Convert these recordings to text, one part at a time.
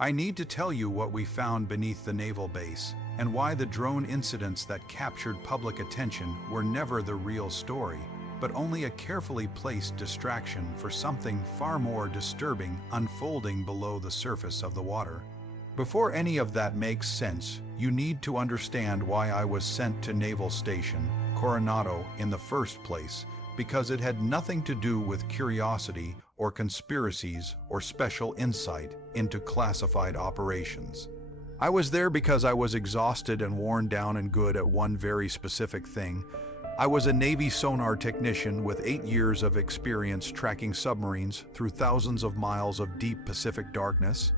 I need to tell you what we found beneath the naval base, and why the drone incidents that captured public attention were never the real story, but only a carefully placed distraction for something far more disturbing unfolding below the surface of the water. Before any of that makes sense, you need to understand why I was sent to Naval Station Coronado in the first place, because it had nothing to do with curiosity or conspiracies or special insight into classified operations. I was there because I was exhausted and worn down and good at one very specific thing. I was a Navy sonar technician with 8 years of experience tracking submarines through thousands of miles of deep Pacific darkness.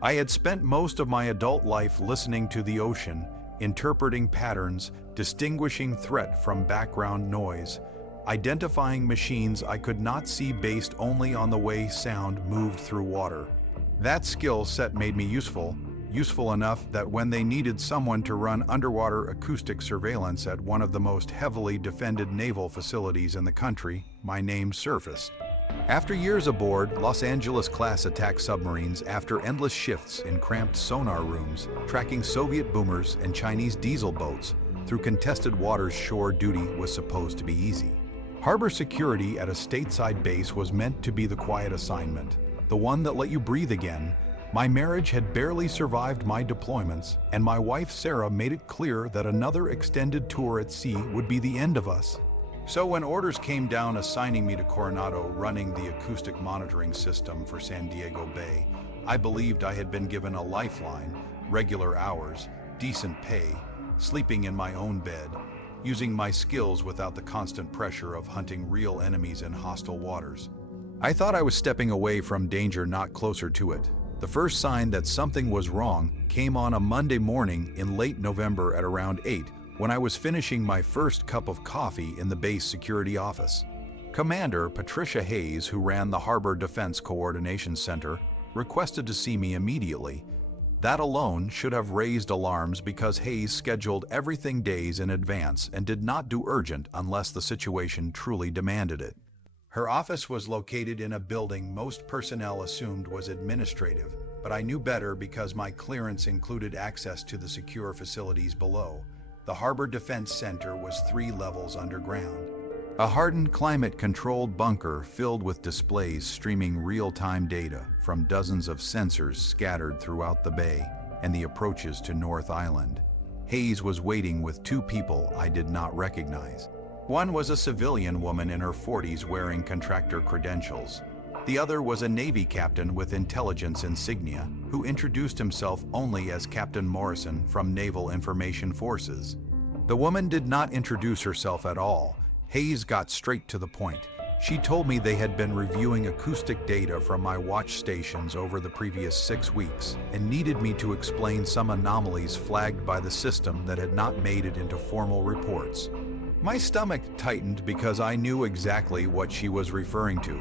I had spent most of my adult life listening to the ocean, interpreting patterns, distinguishing threat from background noise, identifying machines I could not see based only on the way sound moved through water. That skill set made me useful enough that when they needed someone to run underwater acoustic surveillance at one of the most heavily defended naval facilities in the country, my name surfaced. After years aboard Los Angeles-class attack submarines, after endless shifts in cramped sonar rooms, tracking Soviet boomers and Chinese diesel boats through contested waters, shore duty was supposed to be easy. Harbor security at a stateside base was meant to be the quiet assignment, the one that let you breathe again. My marriage had barely survived my deployments, and my wife Sarah made it clear that another extended tour at sea would be the end of us. So when orders came down assigning me to Coronado running the acoustic monitoring system for San Diego Bay, I believed I had been given a lifeline, regular hours, decent pay, sleeping in my own bed, using my skills without the constant pressure of hunting real enemies in hostile waters. I thought I was stepping away from danger, not closer to it. The first sign that something was wrong came on a Monday morning in late November at around 8, when I was finishing my first cup of coffee in the base security office. Commander Patricia Hayes, who ran the Harbor Defense Coordination Center, requested to see me immediately. That alone should have raised alarms because Hayes scheduled everything days in advance and did not do urgent unless the situation truly demanded it. Her office was located in a building most personnel assumed was administrative, but I knew better because my clearance included access to the secure facilities below. The Harbor Defense Center was 3 levels underground. A hardened climate-controlled bunker filled with displays streaming real-time data from dozens of sensors scattered throughout the bay and the approaches to North Island. Hayes was waiting with 2 people I did not recognize. One was a civilian woman in her 40s wearing contractor credentials. The other was a Navy captain with intelligence insignia who introduced himself only as Captain Morrison from Naval Information Forces. The woman did not introduce herself at all. Hayes got straight to the point. She told me they had been reviewing acoustic data from my watch stations over the previous 6 weeks and needed me to explain some anomalies flagged by the system that had not made it into formal reports. My stomach tightened because I knew exactly what she was referring to.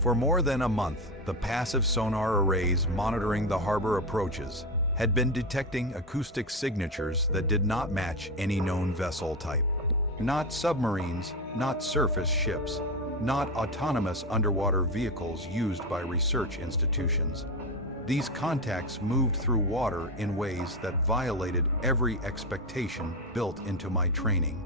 For more than a month, the passive sonar arrays monitoring the harbor approaches had been detecting acoustic signatures that did not match any known vessel type. Not submarines, not surface ships, not autonomous underwater vehicles used by research institutions. These contacts moved through water in ways that violated every expectation built into my training.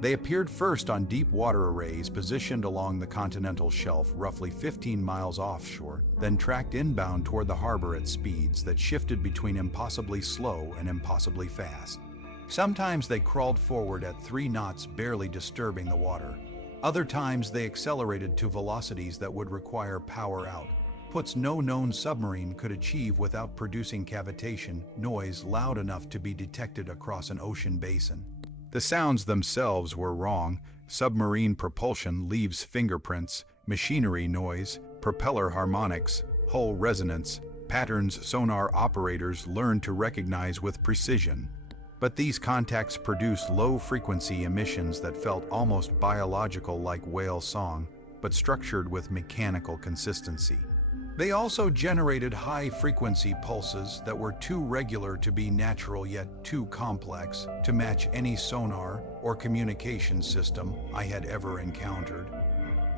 They appeared first on deep water arrays positioned along the continental shelf roughly 15 miles offshore, then tracked inbound toward the harbor at speeds that shifted between impossibly slow and impossibly fast. Sometimes they crawled forward at 3 knots, barely disturbing the water. Other times they accelerated to velocities that would require power out, puts no known submarine could achieve without producing cavitation, noise loud enough to be detected across an ocean basin. The sounds themselves were wrong. Submarine propulsion leaves fingerprints, machinery noise, propeller harmonics, hull resonance, patterns sonar operators learn to recognize with precision. But these contacts produced low-frequency emissions that felt almost biological, like whale song, but structured with mechanical consistency. They also generated high-frequency pulses that were too regular to be natural yet too complex to match any sonar or communication system I had ever encountered.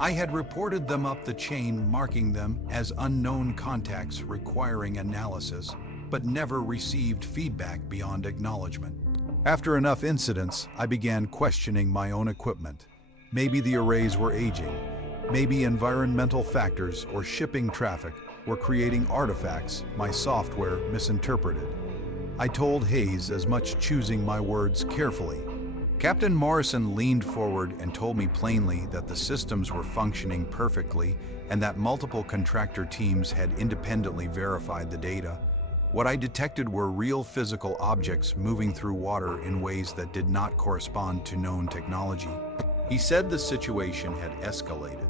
I had reported them up the chain, marking them as unknown contacts requiring analysis, but never received feedback beyond acknowledgement. After enough incidents, I began questioning my own equipment. Maybe the arrays were aging. Maybe environmental factors or shipping traffic were creating artifacts my software misinterpreted. I told Hayes as much, choosing my words carefully. Captain Morrison leaned forward and told me plainly that the systems were functioning perfectly and that multiple contractor teams had independently verified the data. What I detected were real physical objects moving through water in ways that did not correspond to known technology. He said the situation had escalated.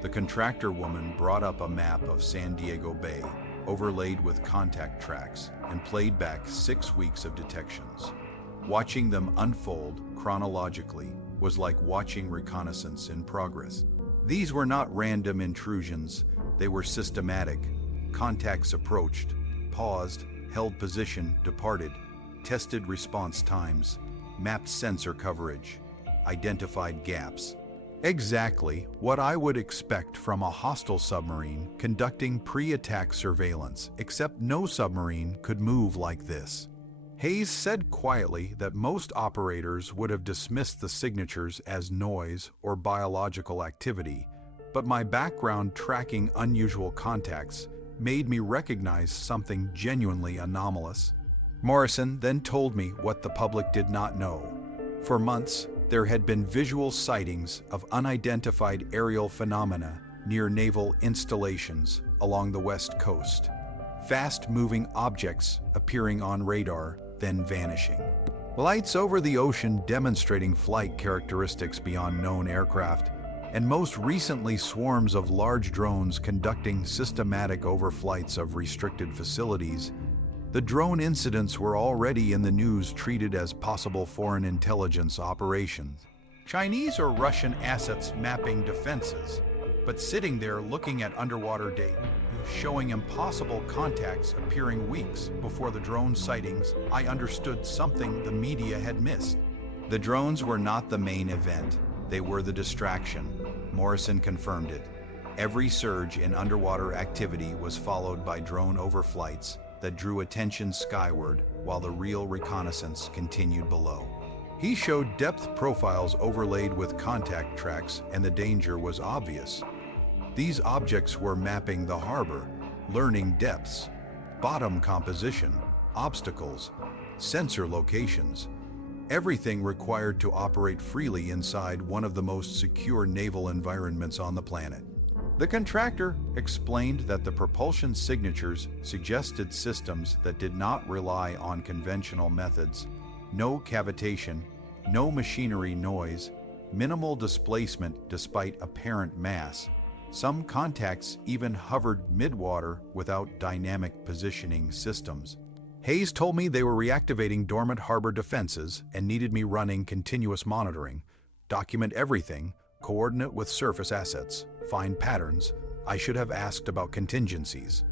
The contractor woman brought up a map of San Diego Bay, overlaid with contact tracks, and played back 6 weeks of detections. Watching them unfold chronologically was like watching reconnaissance in progress. These were not random intrusions, they were systematic. Contacts approached, paused, held position, departed, tested response times, mapped sensor coverage, identified gaps. Exactly what I would expect from a hostile submarine conducting pre-attack surveillance, except no submarine could move like this. Hayes said quietly that most operators would have dismissed the signatures as noise or biological activity, but my background tracking unusual contacts made me recognize something genuinely anomalous. Morrison then told me what the public did not know. For months, there had been visual sightings of unidentified aerial phenomena near naval installations along the West Coast. Fast-moving objects appearing on radar, then vanishing. Lights over the ocean demonstrating flight characteristics beyond known aircraft, and most recently swarms of large drones conducting systematic overflights of restricted facilities. The drone incidents were already in the news, treated as possible foreign intelligence operations. Chinese or Russian assets mapping defenses, but sitting there looking at underwater data, showing impossible contacts appearing weeks before the drone sightings, I understood something the media had missed. The drones were not the main event, they were the distraction. Morrison confirmed it. Every surge in underwater activity was followed by drone overflights that drew attention skyward while the real reconnaissance continued below. He showed depth profiles overlaid with contact tracks, and the danger was obvious. These objects were mapping the harbor, learning depths, bottom composition, obstacles, sensor locations, everything required to operate freely inside one of the most secure naval environments on the planet. The contractor explained that the propulsion signatures suggested systems that did not rely on conventional methods: no cavitation, no machinery noise, minimal displacement despite apparent mass. Some contacts even hovered midwater without dynamic positioning systems. Hayes told me they were reactivating dormant harbor defenses and needed me running continuous monitoring, document everything, coordinate with surface assets, find patterns. I should have asked about contingencies,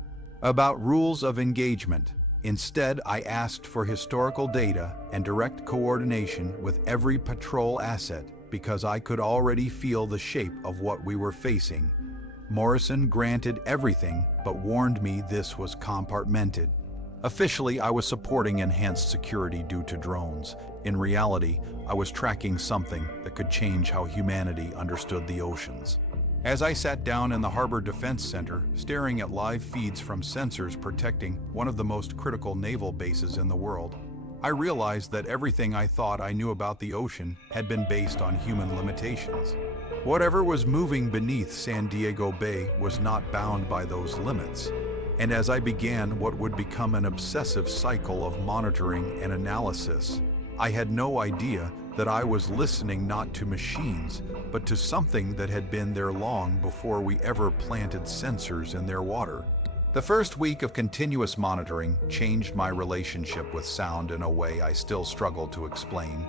about rules of engagement. Instead, I asked for historical data and direct coordination with every patrol asset because I could already feel the shape of what we were facing. Morrison granted everything, but warned me this was compartmented. Officially, I was supporting enhanced security due to drones. In reality, I was tracking something that could change how humanity understood the oceans. As I sat down in the Harbor Defense Center, staring at live feeds from sensors protecting one of the most critical naval bases in the world, I realized that everything I thought I knew about the ocean had been based on human limitations. Whatever was moving beneath San Diego Bay was not bound by those limits. And as I began what would become an obsessive cycle of monitoring and analysis, I had no idea that I was listening not to machines, but to something that had been there long before we ever planted sensors in their water. The first week of continuous monitoring changed my relationship with sound in a way I still struggle to explain.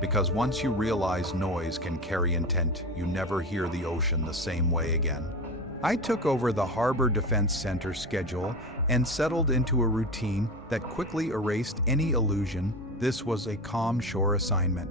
Because once you realize noise can carry intent, you never hear the ocean the same way again. I took over the Harbor Defense Center schedule and settled into a routine that quickly erased any illusion this was a calm shore assignment.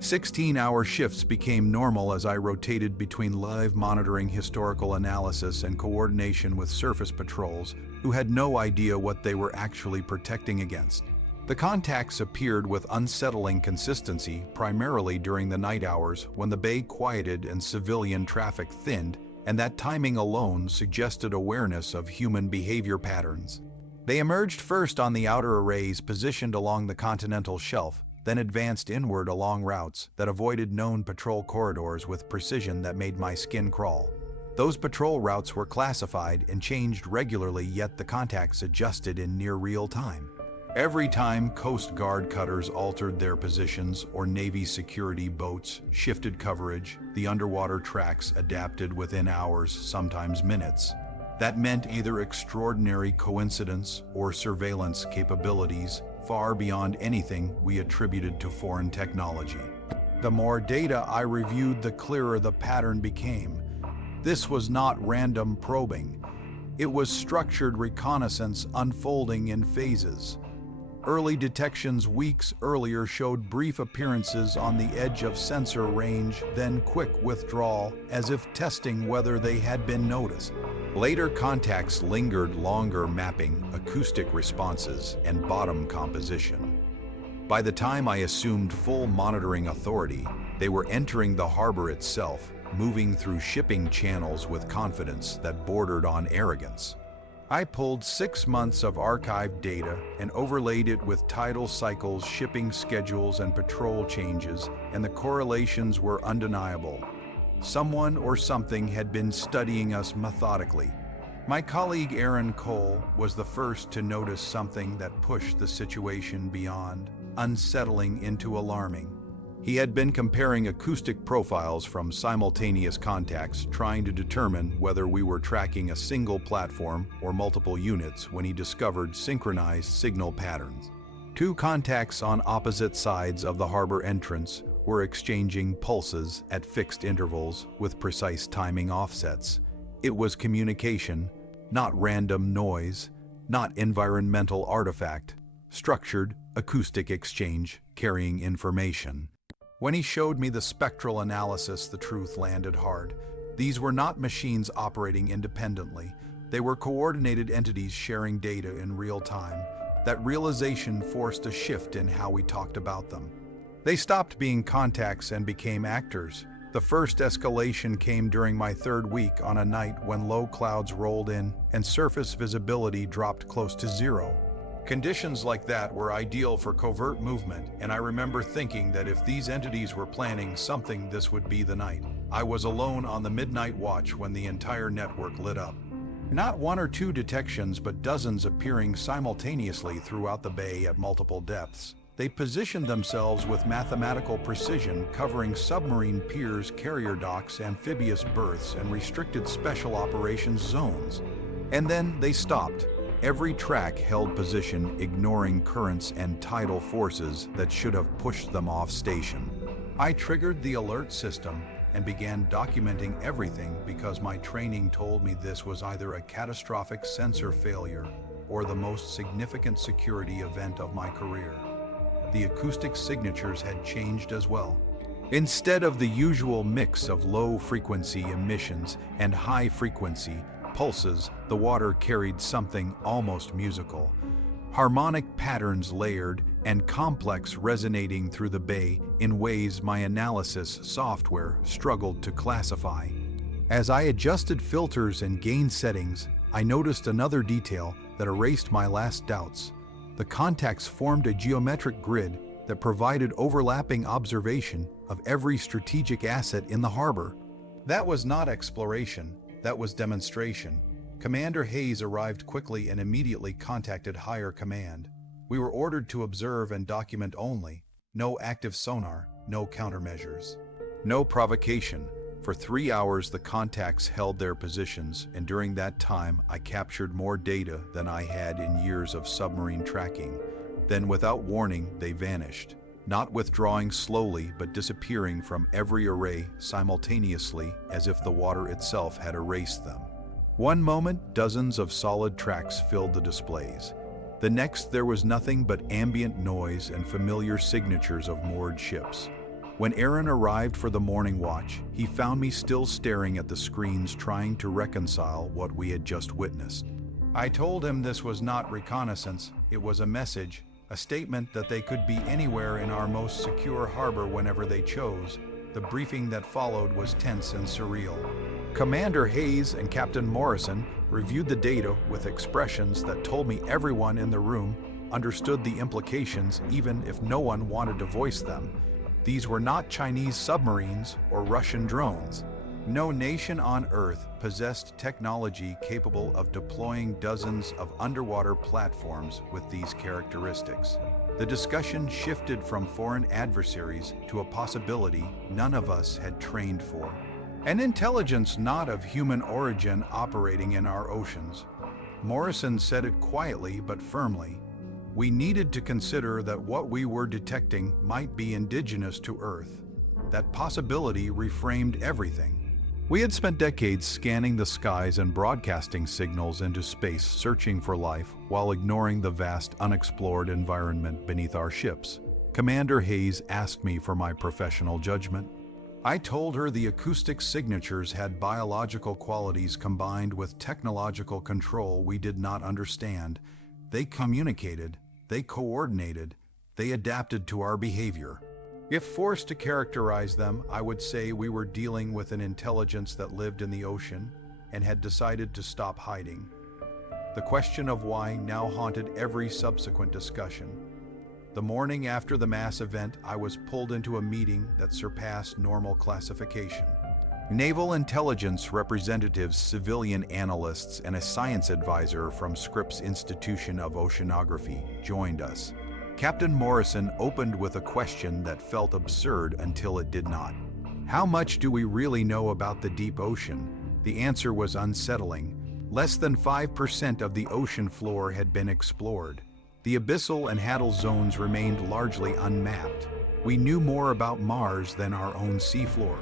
16-hour shifts became normal as I rotated between live monitoring, historical analysis, and coordination with surface patrols who had no idea what they were actually protecting against. The contacts appeared with unsettling consistency, primarily during the night hours when the bay quieted and civilian traffic thinned, and that timing alone suggested awareness of human behavior patterns. They emerged first on the outer arrays positioned along the continental shelf, then advanced inward along routes that avoided known patrol corridors with precision that made my skin crawl. Those patrol routes were classified and changed regularly, yet the contacts adjusted in near real time. Every time Coast Guard cutters altered their positions or Navy security boats shifted coverage, the underwater tracks adapted within hours, sometimes minutes. That meant either extraordinary coincidence or surveillance capabilities far beyond anything we attributed to foreign technology. The more data I reviewed, the clearer the pattern became. This was not random probing. It was structured reconnaissance unfolding in phases. Early detections weeks earlier showed brief appearances on the edge of sensor range, then quick withdrawal, as if testing whether they had been noticed. Later contacts lingered longer, mapping acoustic responses and bottom composition. By the time I assumed full monitoring authority, they were entering the harbor itself, moving through shipping channels with confidence that bordered on arrogance. I pulled 6 months of archived data and overlaid it with tidal cycles, shipping schedules, and patrol changes, and the correlations were undeniable. Someone or something had been studying us methodically. My colleague Aaron Cole was the first to notice something that pushed the situation beyond unsettling into alarming. He had been comparing acoustic profiles from simultaneous contacts, trying to determine whether we were tracking a single platform or multiple units, when he discovered synchronized signal patterns. 2 contacts on opposite sides of the harbor entrance were exchanging pulses at fixed intervals with precise timing offsets. It was communication, not random noise, not environmental artifact. Structured, acoustic exchange carrying information. When he showed me the spectral analysis, the truth landed hard. These were not machines operating independently. They were coordinated entities sharing data in real time. That realization forced a shift in how we talked about them. They stopped being contacts and became actors. The first escalation came during my 3rd week, on a night when low clouds rolled in and surface visibility dropped close to zero. Conditions like that were ideal for covert movement, and I remember thinking that if these entities were planning something, this would be the night. I was alone on the midnight watch when the entire network lit up. Not 1 or 2 detections, but dozens appearing simultaneously throughout the bay at multiple depths. They positioned themselves with mathematical precision, covering submarine piers, carrier docks, amphibious berths, and restricted special operations zones. And then they stopped. Every track held position, ignoring currents and tidal forces that should have pushed them off station. I triggered the alert system and began documenting everything, because my training told me this was either a catastrophic sensor failure or the most significant security event of my career. The acoustic signatures had changed as well. Instead of the usual mix of low-frequency emissions and high-frequency pulses, the water carried something almost musical. Harmonic patterns layered and complex, resonating through the bay in ways my analysis software struggled to classify. As I adjusted filters and gain settings, I noticed another detail that erased my last doubts. The contacts formed a geometric grid that provided overlapping observation of every strategic asset in the harbor. That was not exploration. That was demonstration. Commander Hayes arrived quickly and immediately contacted higher command. We were ordered to observe and document only. No active sonar, no countermeasures. No provocation. For 3 hours the contacts held their positions, and during that time I captured more data than I had in years of submarine tracking. Then, without warning, they vanished. Not withdrawing slowly, but disappearing from every array simultaneously, as if the water itself had erased them. One moment, dozens of solid tracks filled the displays. The next, there was nothing but ambient noise and familiar signatures of moored ships. When Aaron arrived for the morning watch, he found me still staring at the screens trying to reconcile what we had just witnessed. I told him this was not reconnaissance, it was a message, a statement that they could be anywhere in our most secure harbor whenever they chose. The briefing that followed was tense and surreal. Commander Hayes and Captain Morrison reviewed the data with expressions that told me everyone in the room understood the implications even if no one wanted to voice them. These were not Chinese submarines or Russian drones. No nation on Earth possessed technology capable of deploying dozens of underwater platforms with these characteristics. The discussion shifted from foreign adversaries to a possibility none of us had trained for. An intelligence not of human origin operating in our oceans. Morrison said it quietly but firmly. We needed to consider that what we were detecting might be indigenous to Earth. That possibility reframed everything. We had spent decades scanning the skies and broadcasting signals into space, searching for life, while ignoring the vast, unexplored environment beneath our ships. Commander Hayes asked me for my professional judgment. I told her the acoustic signatures had biological qualities combined with technological control we did not understand. They communicated, they coordinated, they adapted to our behavior. If forced to characterize them, I would say we were dealing with an intelligence that lived in the ocean and had decided to stop hiding. The question of why now haunted every subsequent discussion. The morning after the mass event, I was pulled into a meeting that surpassed normal classification. Naval intelligence representatives, civilian analysts, and a science advisor from Scripps Institution of Oceanography joined us. Captain Morrison opened with a question that felt absurd until it did not. How much do we really know about the deep ocean? The answer was unsettling. Less than 5% of the ocean floor had been explored. The abyssal and hadal zones remained largely unmapped. We knew more about Mars than our own seafloor.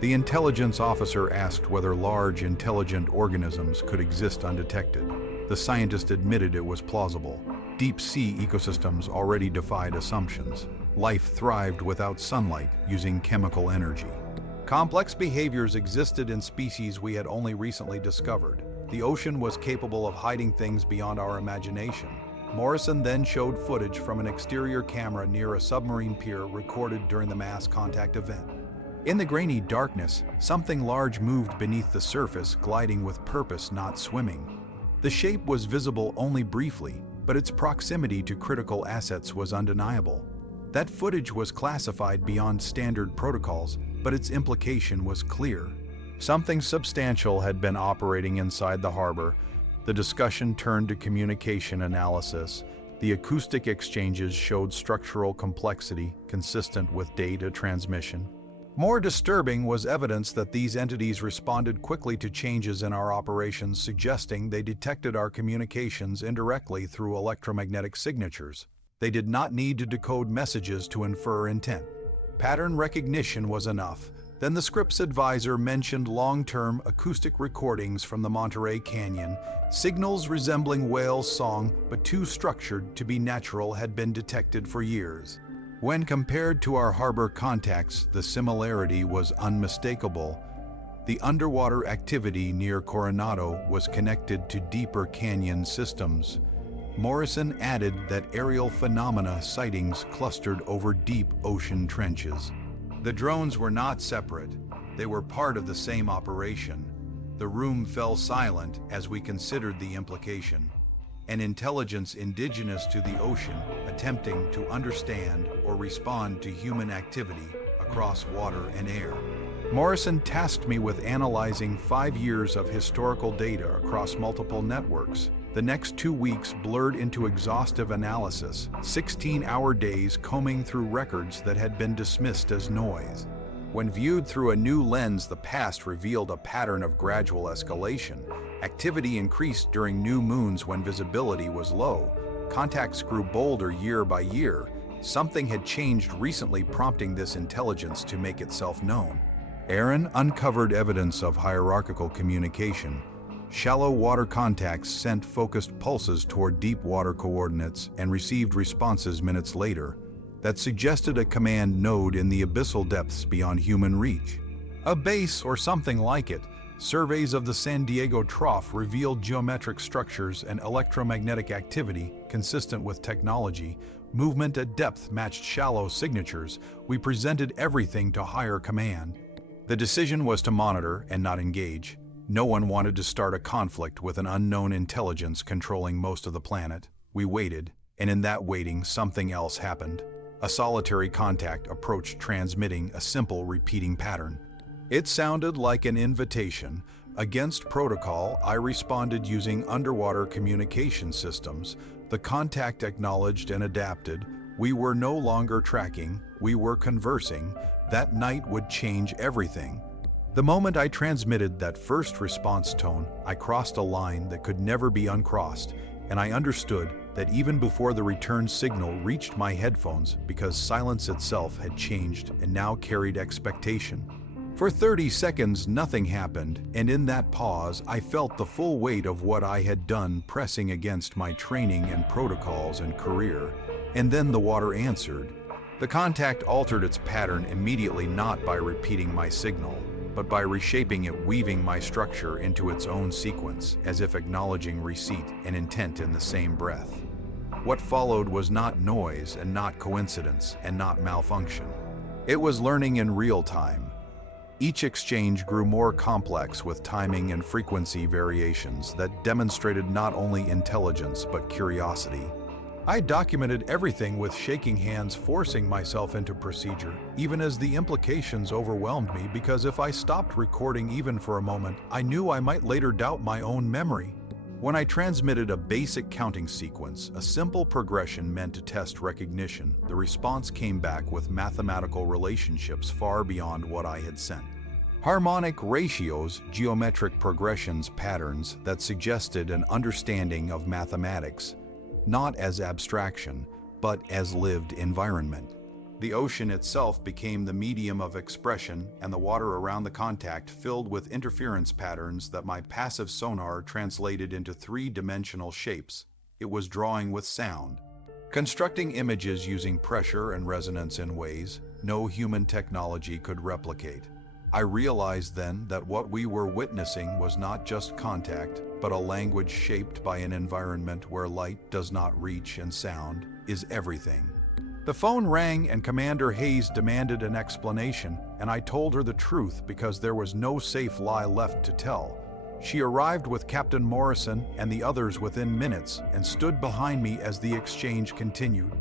The intelligence officer asked whether large, intelligent organisms could exist undetected. The scientist admitted it was plausible. Deep-sea ecosystems already defied assumptions. Life thrived without sunlight, using chemical energy. Complex behaviors existed in species we had only recently discovered. The ocean was capable of hiding things beyond our imagination. Morrison then showed footage from an exterior camera near a submarine pier recorded during the mass contact event. In the grainy darkness, something large moved beneath the surface, gliding with purpose, not swimming. The shape was visible only briefly, but its proximity to critical assets was undeniable. That footage was classified beyond standard protocols, but its implication was clear. Something substantial had been operating inside the harbor. The discussion turned to communication analysis. The acoustic exchanges showed structural complexity consistent with data transmission. More disturbing was evidence that these entities responded quickly to changes in our operations, suggesting they detected our communications indirectly through electromagnetic signatures. They did not need to decode messages to infer intent. Pattern recognition was enough. Then the Scripps advisor mentioned long-term acoustic recordings from the Monterey Canyon. Signals resembling whale song, but too structured to be natural, had been detected for years. When compared to our harbor contacts, the similarity was unmistakable. The underwater activity near Coronado was connected to deeper canyon systems. Morrison added that aerial phenomena sightings clustered over deep ocean trenches. The drones were not separate. They were part of the same operation. The room fell silent as we considered the implication. An intelligence indigenous to the ocean, attempting to understand or respond to human activity across water and air. Morrison tasked me with analyzing 5 years of historical data across multiple networks. The next 2 weeks blurred into exhaustive analysis, 16-hour days combing through records that had been dismissed as noise. When viewed through a new lens, the past revealed a pattern of gradual escalation. Activity increased during new moons when visibility was low. Contacts grew bolder year by year. Something had changed recently, prompting this intelligence to make itself known. Aaron uncovered evidence of hierarchical communication. Shallow water contacts sent focused pulses toward deep water coordinates and received responses minutes later. that suggested a command node in the abyssal depths beyond human reach. A base or something like it. Surveys of the San Diego Trough revealed geometric structures and electromagnetic activity consistent with technology. Movement at depth matched shallow signatures. We presented everything to higher command. The decision was to monitor and not engage. No one wanted to start a conflict with an unknown intelligence controlling most of the planet. We waited, and in that waiting, something else happened. A solitary contact approached, transmitting a simple repeating pattern. It sounded like an invitation. Against protocol, I responded using underwater communication systems. The contact acknowledged and adapted. We were no longer tracking, we were conversing. That night would change everything. The moment I transmitted that first response tone, I crossed a line that could never be uncrossed, and I understood that even before the return signal reached my headphones, because silence itself had changed and now carried expectation. For 30 seconds, nothing happened, and in that pause, I felt the full weight of what I had done pressing against my training and protocols and career. And then the water answered. The contact altered its pattern immediately, not by repeating my signal, but by reshaping it, weaving my structure into its own sequence, as if acknowledging receipt and intent in the same breath. What followed was not noise and not coincidence and not malfunction. It was learning in real time. Each exchange grew more complex with timing and frequency variations that demonstrated not only intelligence but curiosity. I documented everything with shaking hands, forcing myself into procedure, even as the implications overwhelmed me, because if I stopped recording even for a moment, I knew I might later doubt my own memory. When I transmitted a basic counting sequence, a simple progression meant to test recognition, the response came back with mathematical relationships far beyond what I had sent. Harmonic ratios, geometric progressions, patterns that suggested an understanding of mathematics, not as abstraction, but as lived environment. The ocean itself became the medium of expression, and the water around the contact filled with interference patterns that my passive sonar translated into three-dimensional shapes. It was drawing with sound, constructing images using pressure and resonance in ways no human technology could replicate. I realized then that what we were witnessing was not just contact, but a language shaped by an environment where light does not reach and sound is everything. The phone rang and Commander Hayes demanded an explanation, and I told her the truth because there was no safe lie left to tell. She arrived with Captain Morrison and the others within minutes and stood behind me as the exchange continued.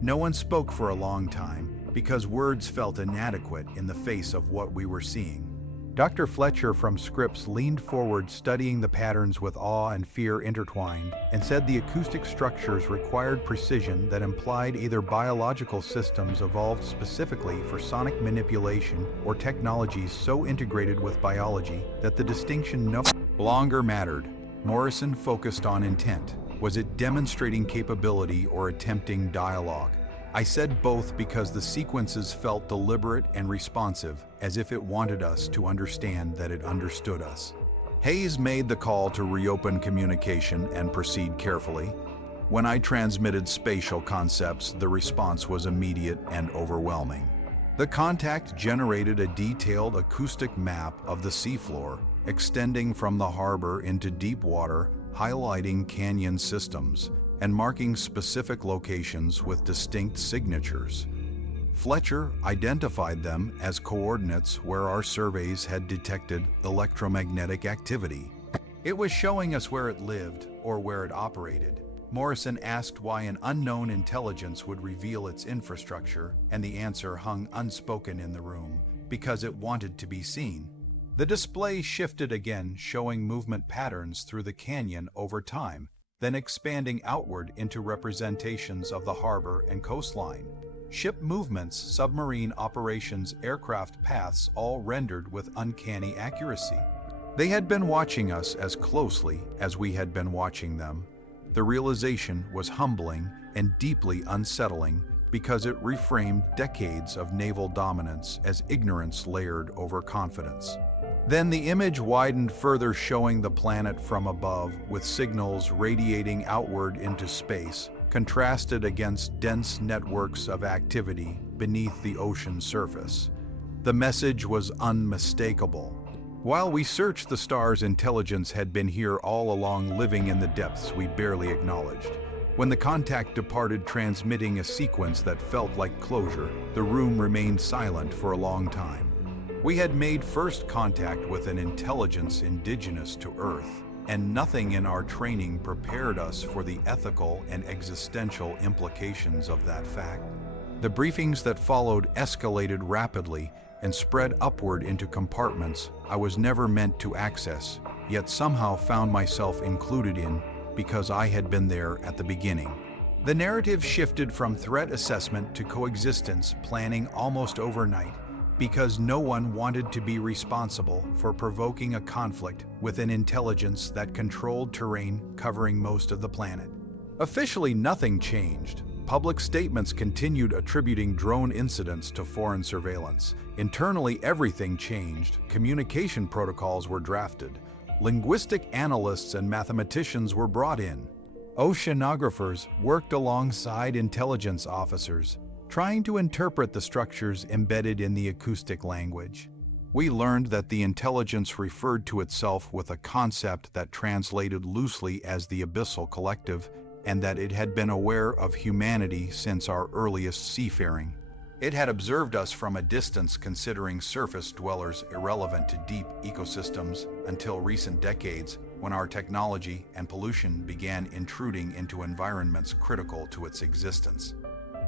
No one spoke for a long time because words felt inadequate in the face of what we were seeing. Dr. Fletcher from Scripps leaned forward, studying the patterns with awe and fear intertwined, and said the acoustic structures required precision that implied either biological systems evolved specifically for sonic manipulation or technologies so integrated with biology that the distinction no longer mattered. Morrison focused on intent. Was it demonstrating capability or attempting dialogue? I said both because the sequences felt deliberate and responsive, as if it wanted us to understand that it understood us. Hayes made the call to reopen communication and proceed carefully. When I transmitted spatial concepts, the response was immediate and overwhelming. The contact generated a detailed acoustic map of the seafloor, extending from the harbor into deep water, highlighting canyon systems and marking specific locations with distinct signatures. Fletcher identified them as coordinates where our surveys had detected electromagnetic activity. It was showing us where it lived or where it operated. Morrison asked why an unknown intelligence would reveal its infrastructure, and the answer hung unspoken in the room, because it wanted to be seen. The display shifted again, showing movement patterns through the canyon over time, then expanding outward into representations of the harbor and coastline. Ship movements, submarine operations, aircraft paths, all rendered with uncanny accuracy. They had been watching us as closely as we had been watching them. The realization was humbling and deeply unsettling because it reframed decades of naval dominance as ignorance layered over confidence. Then the image widened further, showing the planet from above, with signals radiating outward into space, contrasted against dense networks of activity beneath the ocean surface. The message was unmistakable. While we searched the stars, intelligence had been here all along, living in the depths we barely acknowledged. When the contact departed, transmitting a sequence that felt like closure, the room remained silent for a long time. We had made first contact with an intelligence indigenous to Earth, and nothing in our training prepared us for the ethical and existential implications of that fact. The briefings that followed escalated rapidly and spread upward into compartments I was never meant to access, yet somehow found myself included in because I had been there at the beginning. The narrative shifted from threat assessment to coexistence planning almost overnight, because no one wanted to be responsible for provoking a conflict with an intelligence that controlled terrain covering most of the planet. Officially, nothing changed. Public statements continued attributing drone incidents to foreign surveillance. Internally, everything changed. Communication protocols were drafted. Linguistic analysts and mathematicians were brought in. Oceanographers worked alongside intelligence officers, trying to interpret the structures embedded in the acoustic language. We learned that the intelligence referred to itself with a concept that translated loosely as the Abyssal Collective, and that it had been aware of humanity since our earliest seafaring. It had observed us from a distance, considering surface dwellers irrelevant to deep ecosystems until recent decades, when our technology and pollution began intruding into environments critical to its existence.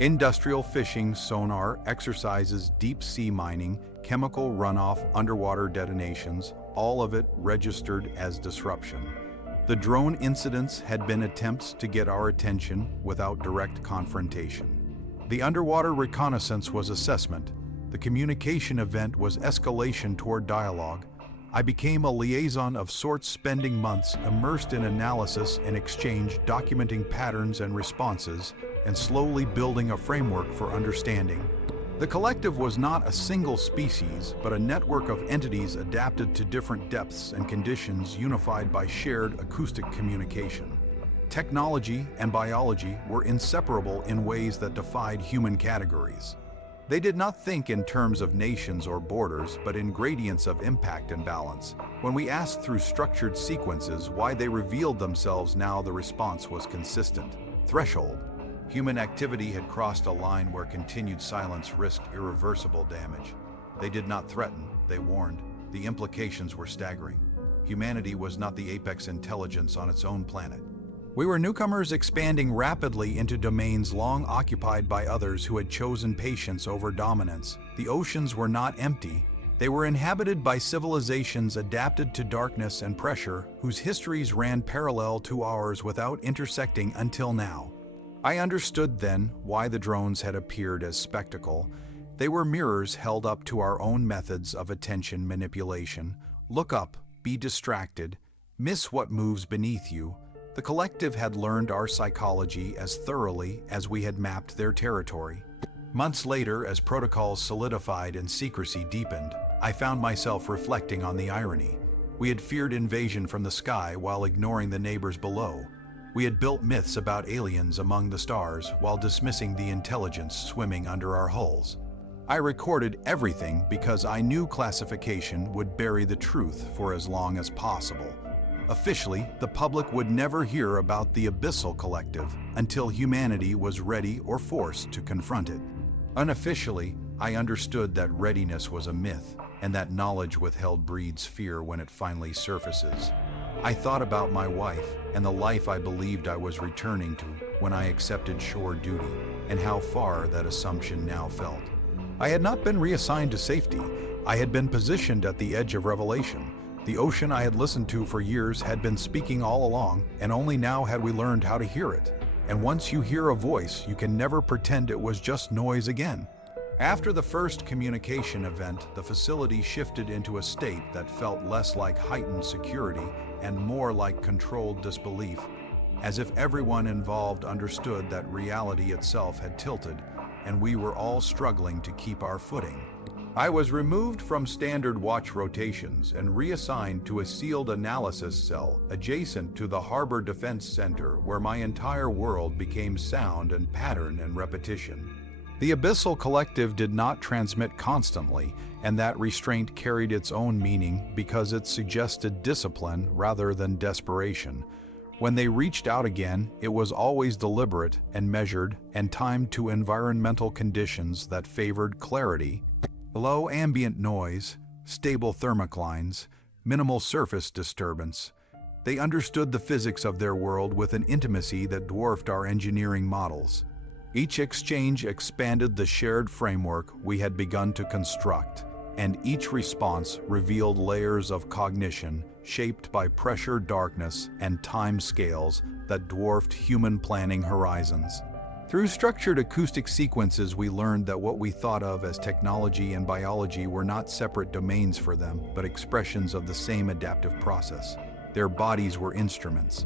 Industrial fishing, sonar exercises, deep-sea mining, chemical runoff, underwater detonations, all of it registered as disruption. The drone incidents had been attempts to get our attention without direct confrontation. The underwater reconnaissance was assessment. The communication event was escalation toward dialogue. I became a liaison of sorts, spending months immersed in analysis and exchange, documenting patterns and responses, and slowly building a framework for understanding. The collective was not a single species, but a network of entities adapted to different depths and conditions, unified by shared acoustic communication. Technology and biology were inseparable in ways that defied human categories. They did not think in terms of nations or borders, but in gradients of impact and balance. When we asked through structured sequences why they revealed themselves now, the response was consistent. Threshold. Human activity had crossed a line where continued silence risked irreversible damage. They did not threaten, they warned. The implications were staggering. Humanity was not the apex intelligence on its own planet. We were newcomers expanding rapidly into domains long occupied by others who had chosen patience over dominance. The oceans were not empty. They were inhabited by civilizations adapted to darkness and pressure, whose histories ran parallel to ours without intersecting until now. I understood then why the drones had appeared as spectacle. They were mirrors held up to our own methods of attention manipulation. Look up, be distracted, miss what moves beneath you. The collective had learned our psychology as thoroughly as we had mapped their territory. Months later, as protocols solidified and secrecy deepened, I found myself reflecting on the irony. We had feared invasion from the sky while ignoring the neighbors below. We had built myths about aliens among the stars while dismissing the intelligence swimming under our hulls. I recorded everything because I knew classification would bury the truth for as long as possible. Officially, the public would never hear about the Abyssal Collective until humanity was ready or forced to confront it. Unofficially, I understood that readiness was a myth, and that knowledge withheld breeds fear when it finally surfaces. I thought about my wife and the life I believed I was returning to when I accepted shore duty, and how far that assumption now felt. I had not been reassigned to safety. I had been positioned at the edge of revelation. The ocean I had listened to for years had been speaking all along, and only now had we learned how to hear it. And once you hear a voice, you can never pretend it was just noise again. After the first communication event, the facility shifted into a state that felt less like heightened security and more like controlled disbelief, as if everyone involved understood that reality itself had tilted, and we were all struggling to keep our footing. I was removed from standard watch rotations and reassigned to a sealed analysis cell adjacent to the Harbor Defense Center, where my entire world became sound and pattern and repetition. The Abyssal Collective did not transmit constantly, and that restraint carried its own meaning because it suggested discipline rather than desperation. When they reached out again, it was always deliberate and measured and timed to environmental conditions that favored clarity, low ambient noise, stable thermoclines, minimal surface disturbance. They understood the physics of their world with an intimacy that dwarfed our engineering models. Each exchange expanded the shared framework we had begun to construct, and each response revealed layers of cognition shaped by pressure, darkness, and time scales that dwarfed human planning horizons. Through structured acoustic sequences, we learned that what we thought of as technology and biology were not separate domains for them, but expressions of the same adaptive process. Their bodies were instruments.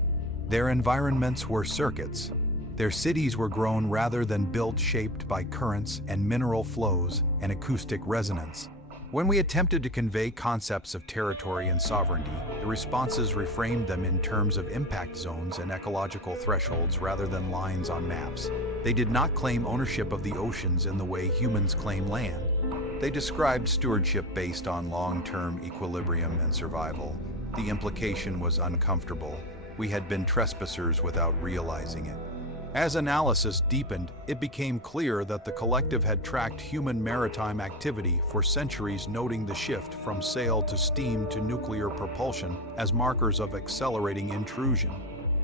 Their environments were circuits. Their cities were grown rather than built, shaped by currents and mineral flows and acoustic resonance. When we attempted to convey concepts of territory and sovereignty, the responses reframed them in terms of impact zones and ecological thresholds rather than lines on maps. They did not claim ownership of the oceans in the way humans claim land. They described stewardship based on long-term equilibrium and survival. The implication was uncomfortable. We had been trespassers without realizing it. As analysis deepened, it became clear that the collective had tracked human maritime activity for centuries, noting the shift from sail to steam to nuclear propulsion as markers of accelerating intrusion.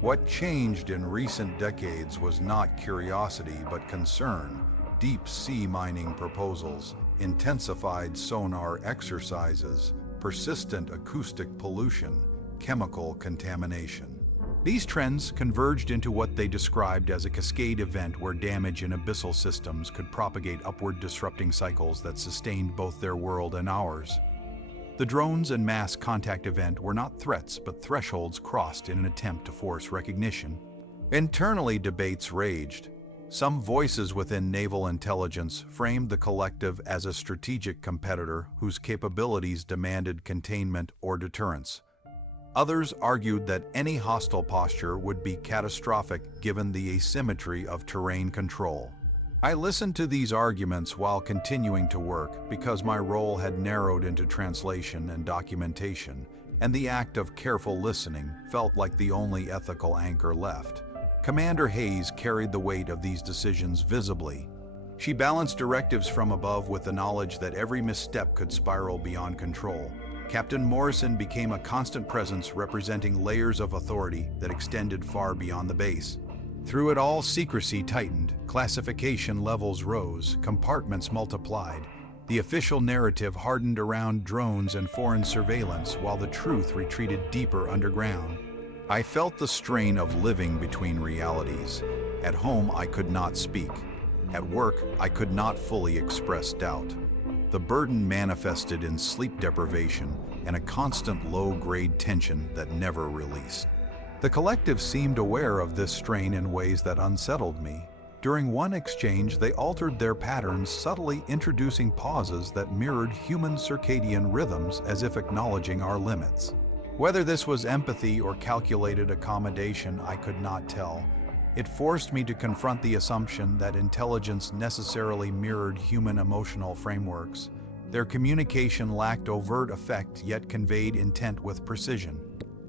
What changed in recent decades was not curiosity but concern. Deep-sea mining proposals, intensified sonar exercises, persistent acoustic pollution, chemical contamination. These trends converged into what they described as a cascade event where damage in abyssal systems could propagate upward, disrupting cycles that sustained both their world and ours. The drones and mass contact event were not threats but thresholds crossed in an attempt to force recognition. Internally, debates raged. Some voices within naval intelligence framed the collective as a strategic competitor whose capabilities demanded containment or deterrence. Others argued that any hostile posture would be catastrophic given the asymmetry of terrain control. I listened to these arguments while continuing to work because my role had narrowed into translation and documentation, and the act of careful listening felt like the only ethical anchor left. Commander Hayes carried the weight of these decisions visibly. She balanced directives from above with the knowledge that every misstep could spiral beyond control. Captain Morrison became a constant presence, representing layers of authority that extended far beyond the base. Through it all, secrecy tightened, classification levels rose, compartments multiplied. The official narrative hardened around drones and foreign surveillance, while the truth retreated deeper underground. I felt the strain of living between realities. At home, I could not speak. At work, I could not fully express doubt. The burden manifested in sleep deprivation and a constant low-grade tension that never released. The collective seemed aware of this strain in ways that unsettled me. During one exchange, they altered their patterns, subtly introducing pauses that mirrored human circadian rhythms as if acknowledging our limits. Whether this was empathy or calculated accommodation, I could not tell. It forced me to confront the assumption that intelligence necessarily mirrored human emotional frameworks. Their communication lacked overt effect, yet conveyed intent with precision.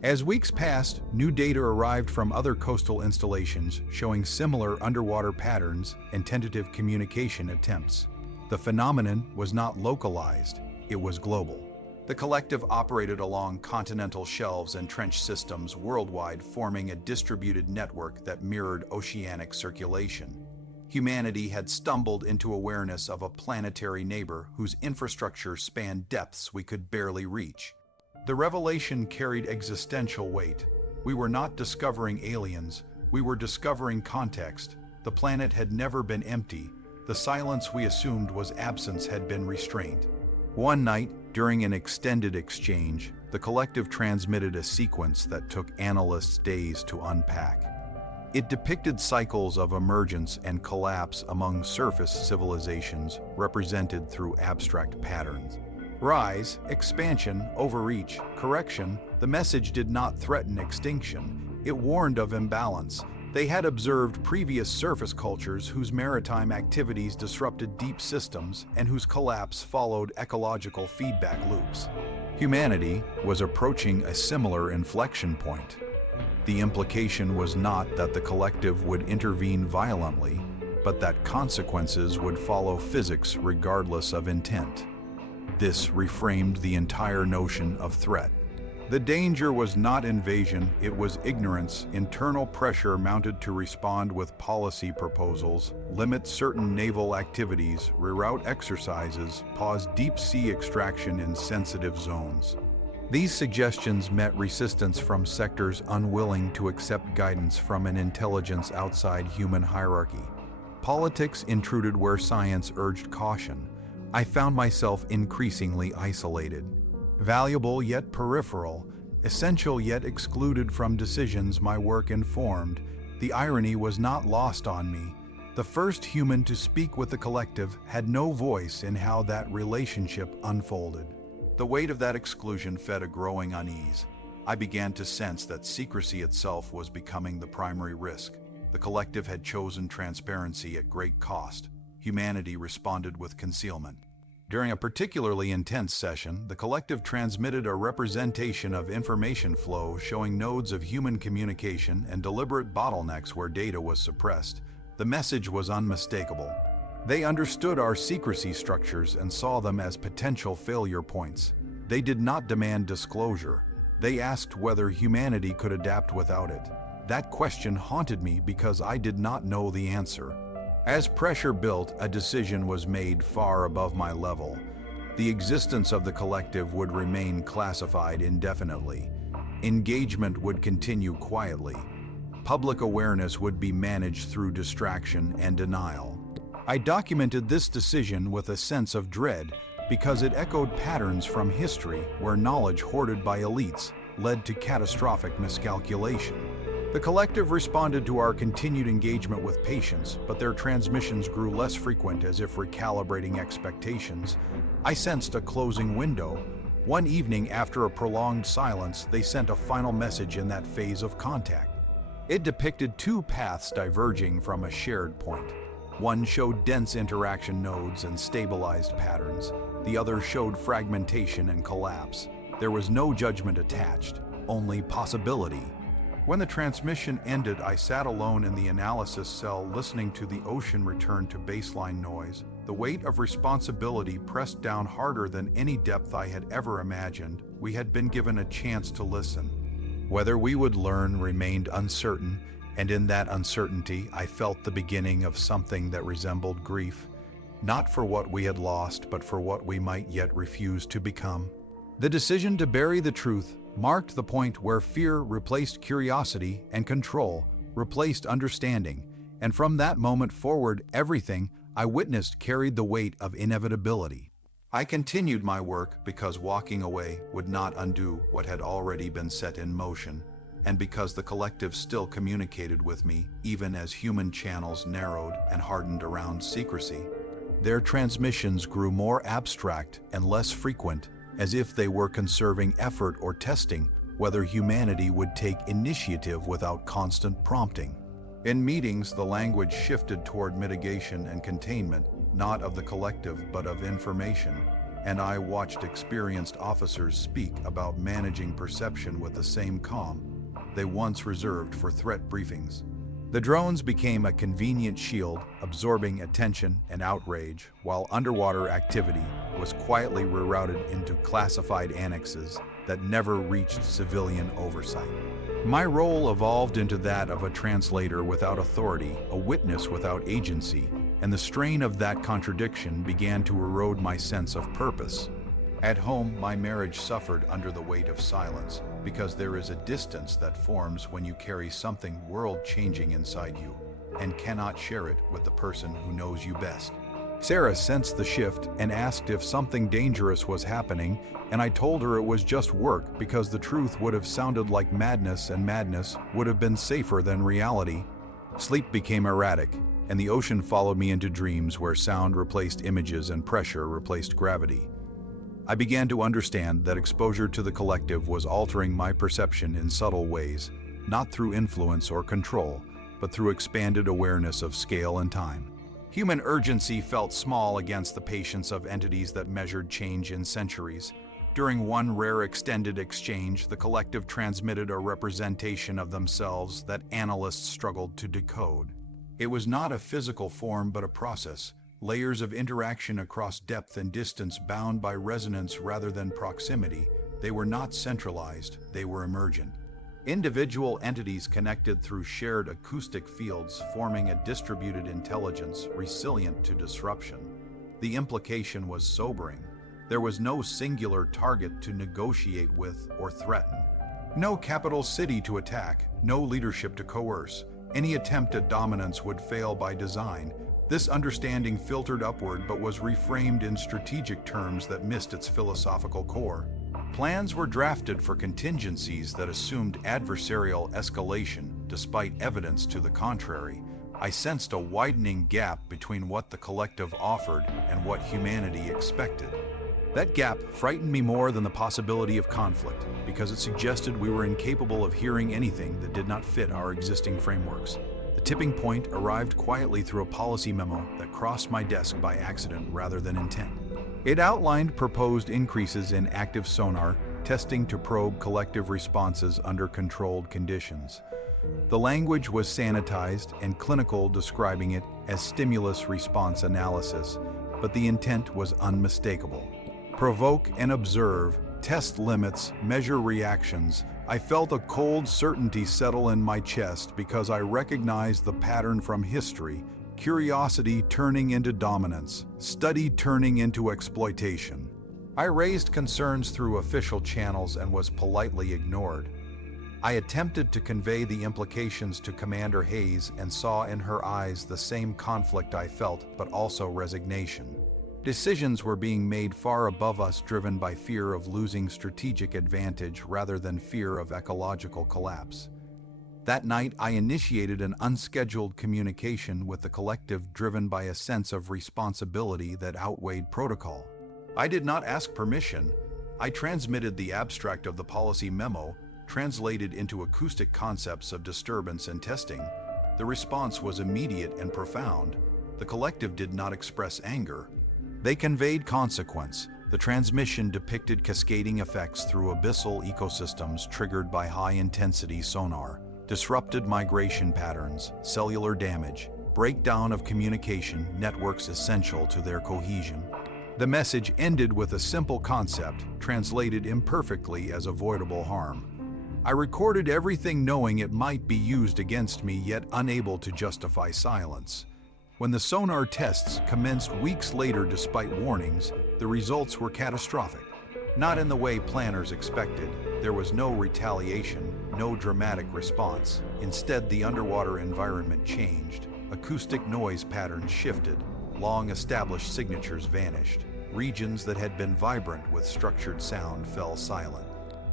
As weeks passed, new data arrived from other coastal installations showing similar underwater patterns and tentative communication attempts. The phenomenon was not localized, it was global. The collective operated along continental shelves and trench systems worldwide, forming a distributed network that mirrored oceanic circulation. Humanity had stumbled into awareness of a planetary neighbor whose infrastructure spanned depths we could barely reach. The revelation carried existential weight. We were not discovering aliens, we were discovering context. The planet had never been empty. The silence we assumed was absence had been restrained. One night, during an extended exchange, the collective transmitted a sequence that took analysts days to unpack. It depicted cycles of emergence and collapse among surface civilizations represented through abstract patterns. Rise, expansion, overreach, correction. The message did not threaten extinction. It warned of imbalance. They had observed previous surface cultures whose maritime activities disrupted deep systems and whose collapse followed ecological feedback loops. Humanity was approaching a similar inflection point. The implication was not that the collective would intervene violently, but that consequences would follow physics regardless of intent. This reframed the entire notion of threat. The danger was not invasion, it was ignorance. Internal pressure mounted to respond with policy proposals, limit certain naval activities, reroute exercises, pause deep-sea extraction in sensitive zones. These suggestions met resistance from sectors unwilling to accept guidance from an intelligence outside human hierarchy. Politics intruded where science urged caution. I found myself increasingly isolated. Valuable yet peripheral, essential yet excluded from decisions my work informed. The irony was not lost on me. The first human to speak with the collective had no voice in how that relationship unfolded. The weight of that exclusion fed a growing unease. I began to sense that secrecy itself was becoming the primary risk. The collective had chosen transparency at great cost. Humanity responded with concealment. During a particularly intense session, the collective transmitted a representation of information flow showing nodes of human communication and deliberate bottlenecks where data was suppressed. The message was unmistakable. They understood our secrecy structures and saw them as potential failure points. They did not demand disclosure. They asked whether humanity could adapt without it. That question haunted me because I did not know the answer. As pressure built, a decision was made far above my level. The existence of the collective would remain classified indefinitely. Engagement would continue quietly. Public awareness would be managed through distraction and denial. I documented this decision with a sense of dread because it echoed patterns from history where knowledge hoarded by elites led to catastrophic miscalculation. The collective responded to our continued engagement with patience, but their transmissions grew less frequent as if recalibrating expectations. I sensed a closing window. One evening, after a prolonged silence, they sent a final message in that phase of contact. It depicted two paths diverging from a shared point. One showed dense interaction nodes and stabilized patterns. The other showed fragmentation and collapse. There was no judgment attached, only possibility. When the transmission ended, I sat alone in the analysis cell listening to the ocean return to baseline noise. The weight of responsibility pressed down harder than any depth I had ever imagined. We had been given a chance to listen. Whether we would learn remained uncertain, and in that uncertainty, I felt the beginning of something that resembled grief, not for what we had lost, but for what we might yet refuse to become. The decision to bury the truth marked the point where fear replaced curiosity and control replaced understanding, and from that moment forward, everything I witnessed carried the weight of inevitability. I continued my work because walking away would not undo what had already been set in motion, and because the collective still communicated with me even as human channels narrowed and hardened around secrecy. Their transmissions grew more abstract and less frequent, as if they were conserving effort or testing whether humanity would take initiative without constant prompting. In meetings, the language shifted toward mitigation and containment, not of the collective but of information, and I watched experienced officers speak about managing perception with the same calm they once reserved for threat briefings. The drones became a convenient shield, absorbing attention and outrage, while underwater activity was quietly rerouted into classified annexes that never reached civilian oversight. My role evolved into that of a translator without authority, a witness without agency, and the strain of that contradiction began to erode my sense of purpose. At home, my marriage suffered under the weight of silence, because there is a distance that forms when you carry something world-changing inside you and cannot share it with the person who knows you best. Sarah sensed the shift and asked if something dangerous was happening, and I told her it was just work because the truth would have sounded like madness and madness would have been safer than reality. Sleep became erratic, and the ocean followed me into dreams where sound replaced images and pressure replaced gravity. I began to understand that exposure to the collective was altering my perception in subtle ways, not through influence or control, but through expanded awareness of scale and time. Human urgency felt small against the patience of entities that measured change in centuries. During one rare extended exchange, the collective transmitted a representation of themselves that analysts struggled to decode. It was not a physical form but a process, layers of interaction across depth and distance bound by resonance rather than proximity. They were not centralized, they were emergent. Individual entities connected through shared acoustic fields, forming a distributed intelligence resilient to disruption. The implication was sobering. There was no singular target to negotiate with or threaten. No capital city to attack, no leadership to coerce. Any attempt at dominance would fail by design. This understanding filtered upward but was reframed in strategic terms that missed its philosophical core. Plans were drafted for contingencies that assumed adversarial escalation, despite evidence to the contrary. I sensed a widening gap between what the collective offered and what humanity expected. That gap frightened me more than the possibility of conflict, because it suggested we were incapable of hearing anything that did not fit our existing frameworks. The tipping point arrived quietly through a policy memo that crossed my desk by accident rather than intent. It outlined proposed increases in active sonar testing to probe collective responses under controlled conditions. The language was sanitized and clinical, describing it as stimulus response analysis, but the intent was unmistakable. Provoke and observe, test limits, measure reactions. I felt a cold certainty settle in my chest because I recognized the pattern from history: curiosity turning into dominance, study turning into exploitation. I raised concerns through official channels and was politely ignored. I attempted to convey the implications to Commander Hayes and saw in her eyes the same conflict I felt, but also resignation. Decisions were being made far above us, driven by fear of losing strategic advantage rather than fear of ecological collapse. That night, I initiated an unscheduled communication with the collective, driven by a sense of responsibility that outweighed protocol. I did not ask permission. I transmitted the abstract of the policy memo, translated into acoustic concepts of disturbance and testing. The response was immediate and profound. The collective did not express anger. They conveyed consequence. The transmission depicted cascading effects through abyssal ecosystems triggered by high-intensity sonar, disrupted migration patterns, cellular damage, breakdown of communication networks essential to their cohesion. The message ended with a simple concept, translated imperfectly as avoidable harm. I recorded everything, knowing it might be used against me, yet unable to justify silence. When the sonar tests commenced weeks later despite warnings, the results were catastrophic. Not in the way planners expected. There was no retaliation, no dramatic response. Instead, the underwater environment changed. Acoustic noise patterns shifted. Long-established signatures vanished. Regions that had been vibrant with structured sound fell silent.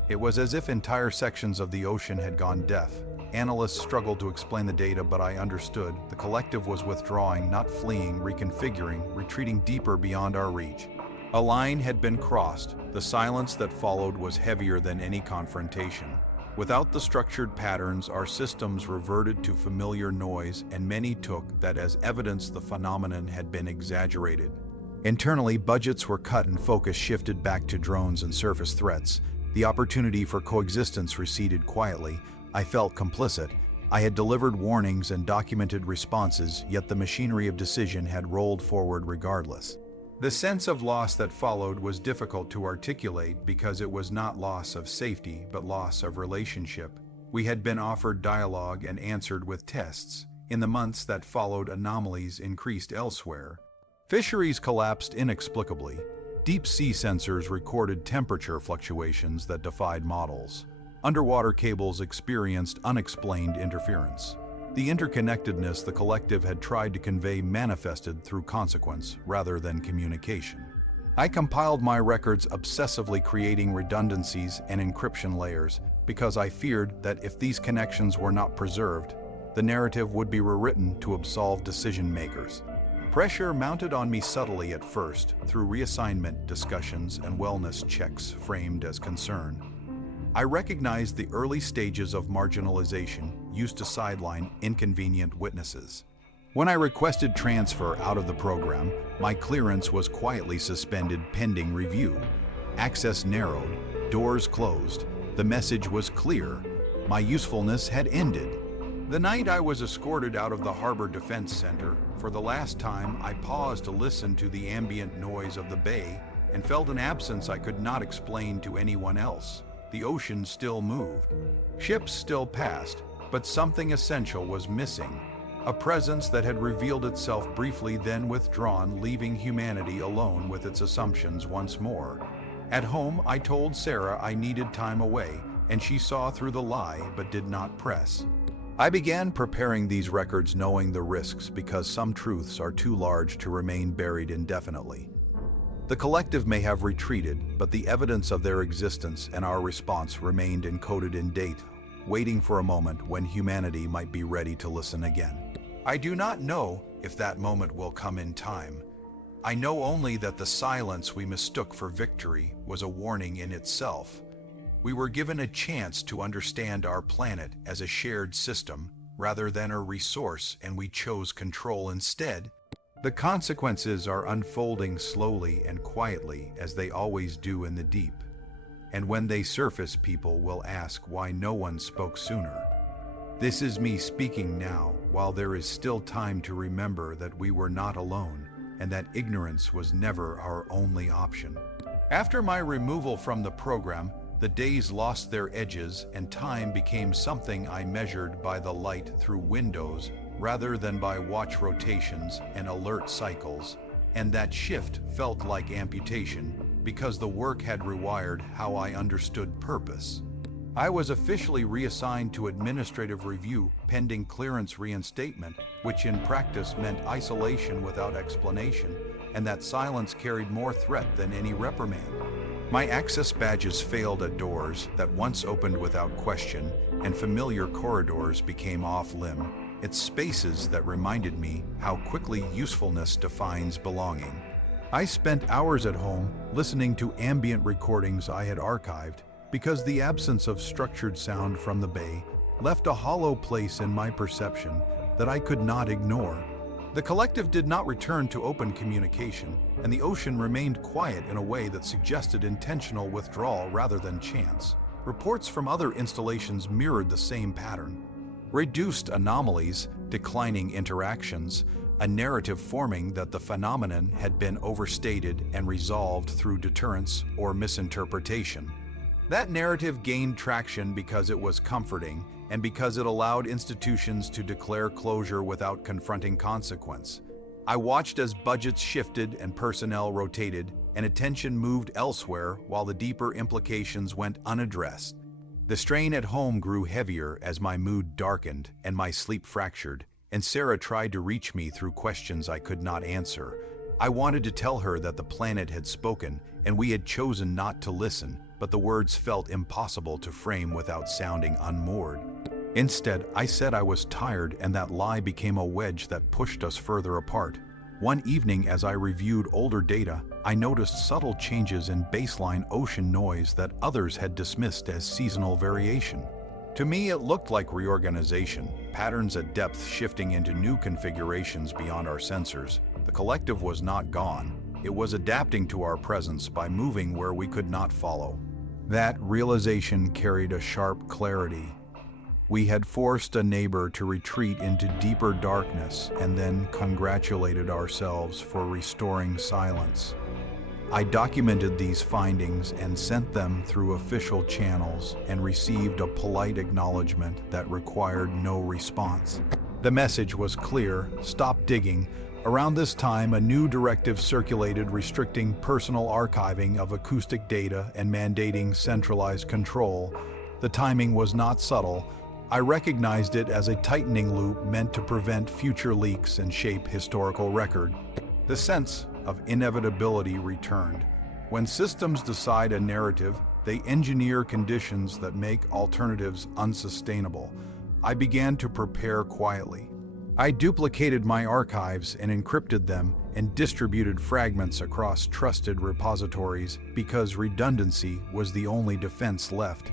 It was as if entire sections of the ocean had gone deaf. Analysts struggled to explain the data, but I understood. The collective was withdrawing, not fleeing, reconfiguring, retreating deeper beyond our reach. A line had been crossed. The silence that followed was heavier than any confrontation. Without the structured patterns, our systems reverted to familiar noise, and many took that as evidence the phenomenon had been exaggerated. Internally, budgets were cut and focus shifted back to drones and surface threats. The opportunity for coexistence receded quietly. I felt complicit. I had delivered warnings and documented responses, yet the machinery of decision had rolled forward regardless. The sense of loss that followed was difficult to articulate because it was not loss of safety, but loss of relationship. We had been offered dialogue and answered with tests. In the months that followed, anomalies increased elsewhere. Fisheries collapsed inexplicably. Deep sea sensors recorded temperature fluctuations that defied models. Underwater cables experienced unexplained interference. The interconnectedness the collective had tried to convey manifested through consequence rather than communication. I compiled my records, obsessively creating redundancies and encryption layers because I feared that if these connections were not preserved, the narrative would be rewritten to absolve decision-makers. Pressure mounted on me subtly at first, through reassignment discussions and wellness checks framed as concern. I recognized the early stages of marginalization used to sideline inconvenient witnesses. When I requested transfer out of the program, my clearance was quietly suspended pending review. Access narrowed, doors closed. The message was clear. My usefulness had ended. The night I was escorted out of the Harbor Defense Center, for the last time I paused to listen to the ambient noise of the bay and felt an absence I could not explain to anyone else. The ocean still moved. Ships still passed, but something essential was missing. A presence that had revealed itself briefly, then withdrawn, leaving humanity alone with its assumptions once more. At home, I told Sarah I needed time away, and she saw through the lie but did not press. I began preparing these records knowing the risks because some truths are too large to remain buried indefinitely. The collective may have retreated, but the evidence of their existence and our response remained encoded in date, waiting for a moment when humanity might be ready to listen again. I do not know if that moment will come in time. I know only that the silence we mistook for victory was a warning in itself. We were given a chance to understand our planet as a shared system rather than a resource, and we chose control instead. The consequences are unfolding slowly and quietly, as they always do in the deep. And when they surface, people will ask why no one spoke sooner. This is me speaking now, while there is still time to remember that we were not alone, and that ignorance was never our only option. After my removal from the program, the days lost their edges and time became something I measured by the light through windows rather than by watch rotations and alert cycles, and that shift felt like amputation because the work had rewired how I understood purpose. I was officially reassigned to administrative review pending clearance reinstatement, which in practice meant isolation without explanation, and that silence carried more threat than any reprimand. My access badges failed at doors that once opened without question, and familiar corridors became off-limb. It's spaces that reminded me how quickly usefulness defines belonging. I spent hours at home listening to ambient recordings I had archived because the absence of structured sound from the bay left a hollow place in my perception that I could not ignore. The collective did not return to open communication, and the ocean remained quiet in a way that suggested intentional withdrawal rather than chance. Reports from other installations mirrored the same pattern. Reduced anomalies, declining interactions, a narrative forming that the phenomenon had been overstated and resolved through deterrence or misinterpretation. That narrative gained traction because it was comforting and because it allowed institutions to declare closure without confronting consequence. I watched as budgets shifted and personnel rotated and attention moved elsewhere while the deeper implications went unaddressed. The strain at home grew heavier as my mood darkened and my sleep fractured, and Sarah tried to reach me through questions I could not answer. I wanted to tell her that the planet had spoken and we had chosen not to listen, but the words felt impossible to frame without sounding unmoored. Instead, I said I was tired, and that lie became a wedge that pushed us further apart. One evening, as I reviewed older data, I noticed subtle changes in baseline ocean noise that others had dismissed as seasonal variation. To me, it looked like reorganization, patterns at depth shifting into new configurations beyond our sensors. The collective was not gone. It was adapting to our presence by moving where we could not follow. That realization carried a sharp clarity. We had forced a neighbor to retreat into deeper darkness and then congratulated ourselves for restoring silence. I documented these findings and sent them through official channels and received a polite acknowledgement that required no response. The message was clear: stop digging. Around this time, a new directive circulated restricting personal archiving of acoustic data and mandating centralized control. The timing was not subtle. I recognized it as a tightening loop meant to prevent future leaks and shape historical record. The sense of inevitability returned. When systems decide a narrative, they engineer conditions that make alternatives unsustainable. I began to prepare quietly. I duplicated my archives and encrypted them and distributed fragments across trusted repositories because redundancy was the only defense left.